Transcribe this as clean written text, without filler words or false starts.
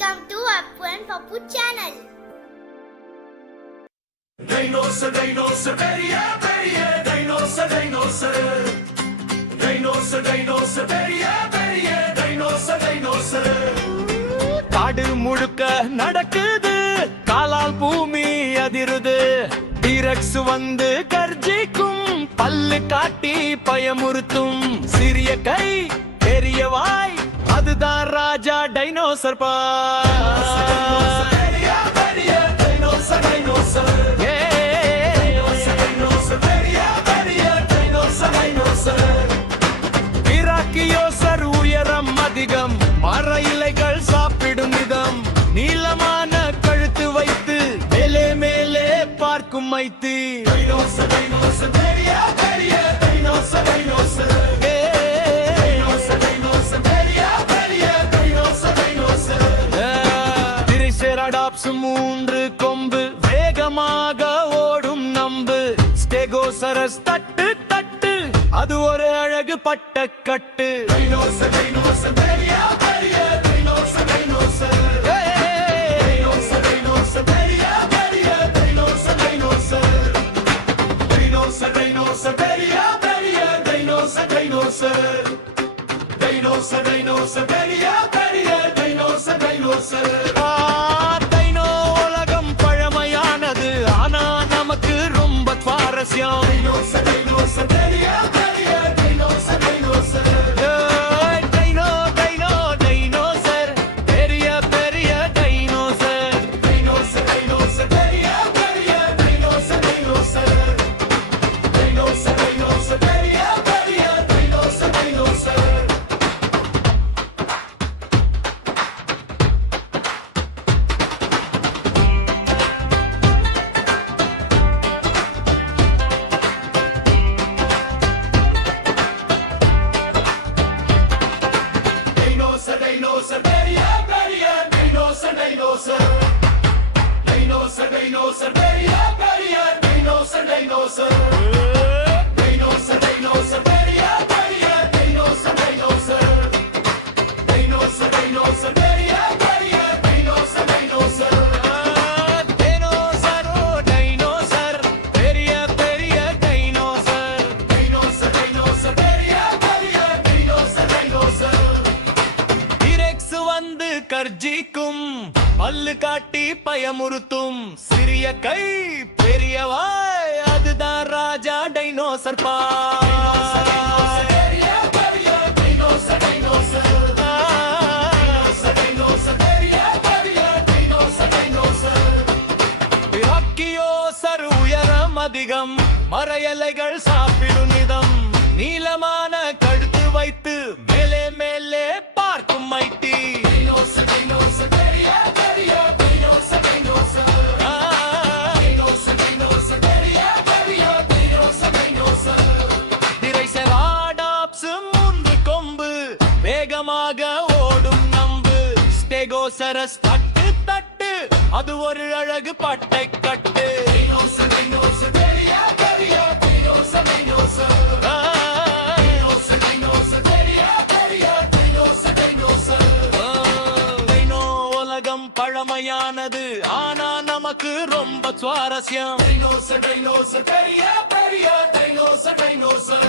Welcome to F1 Papu channel. Dinosaur, dinosaur, பெரிய பெரிய dinosaur, dinosaur. Dinosaur, dinosaur, பெரிய பெரிய dinosaur, dinosaur. காடு முழுக்க நடக்குது, காலால் பூமி அதிருது. டீரக்ஸ் வந்து கர்ஜிக்கும், பல்லு காட்டி பயமுறுத்தும். சிறிய கை பெரிய வாய், அதுதான் ராஜா டைனோசர் பா. பெரிய பெரிய dinosaur, dinosaur. Dinosaur, dinosaur, பெரிய பெரிய dinosaur, dinosaur. பிராக்கியோசர் உயரம் அதிகம், மர இலைகள் சாப்பிடும் விதம். நீளமான கழுத்து வைத்து மேலே மேலே பார்க்கும் மைத்தி. Dinosaur, dinosaur, பெரிய பெரிய dinosaur, dinosaur. Dinosaur, dinosaur, பெரிய பெரிய dinosaur, dinosaur. திரிசெராடாப்ஸ் மூன்று கொம்பு, வேகமாக ஓடும் நம்பு. ஸ்டெகோசரஸ் தட்டு தட்டு, அது ஒரு அழகு பட்ட கட்டு. Dinosaur, dinosaur, பெரிய பெரிய dinosaur, dinosaur. Dinosaur, dinosaur, பெரிய பெரிய dinosaur, dinosaur. Dinosaur, dinosaur, பெரிய பெரிய dinosaur, dinosaur. Dinosaur, dinosaur, பெரிய பெரிய dinosaur, dinosaur. டைனோ உலகம் பழமையானது, ஆனா நமக்கு ரொம்ப சுவாரஸ்யம். Dinosaur, dinosaur, பெரிய பெரிய dinosaur, dinosaur. Dino dino dinosaur, பெரிய பெரிய டைனோசர். Dinosaur, dinosaur, பெரிய பெரிய dinosaur, dinosaur. Dinosaur, dinosaur, பெரிய பெரிய dinosaur, dinosaur. Dinosaur, dinosaur, பெரிய பெரிய dinosaur, dinosaur. Dinosaur, dinosaur, பெரிய பெரிய dinosaur, dinosaur. Dinosaur, dinosaur, பெரிய பெரிய dinosaur, dinosaur. Dinosaur, dinosaur, பெரிய பெரிய dinosaur, dinosaur. டைனோசர் ஓ டைனோசர், பெரிய பெரிய டைனோசர். Dinosaur, dinosaur, பெரிய பெரிய dinosaur, dinosaur. டிரெக்ஸ் வந்து கர்ஜிக்கும், பல்லு காட்டி பயமுறுத்தும். சிறிய கை பெரிய வாய், அதுதான் ராஜா டைனோசர் பா. பெரிய பெரிய dinosaur, dinosaur. Dinosaur, dinosaur, பெரிய பெரிய dinosaur, dinosaur. பிராக்கியோசர் உயரம் அதிகம், மர இலைகள் சாப்பிடும் நிதம். நீளமான கழுத்து வைத்து மேலே மேலே பார்க்கும் மைட்டி. Dinosaur, dinosaur, பெரிய பெரிய dinosaur, dinosaur. Dinosaur, dinosaur, பெரிய பெரிய dinosaur, dinosaur. திரைசெராடாப்ஸ் மூன்று கொம்பு, வேகமாக ஓடும் நம்பு. ஸ்டெகோசரஸ் தட்டு தட்டு, அது ஒரு அழகு பட்டை கட்டு. Dinosaur, dinosaur, பெரிய பெரிய dinosaur, dinosaur. Dinosaur, dinosaur, பெரிய பெரிய dinosaur, dinosaur. டைனோ உலகம் பழமையானது, ஆனா நமக்கு ரொம்ப சுவாரஸ்யம். Dinosaur, dinosaur, பெரிய பெரிய dinosaur, dinosaur.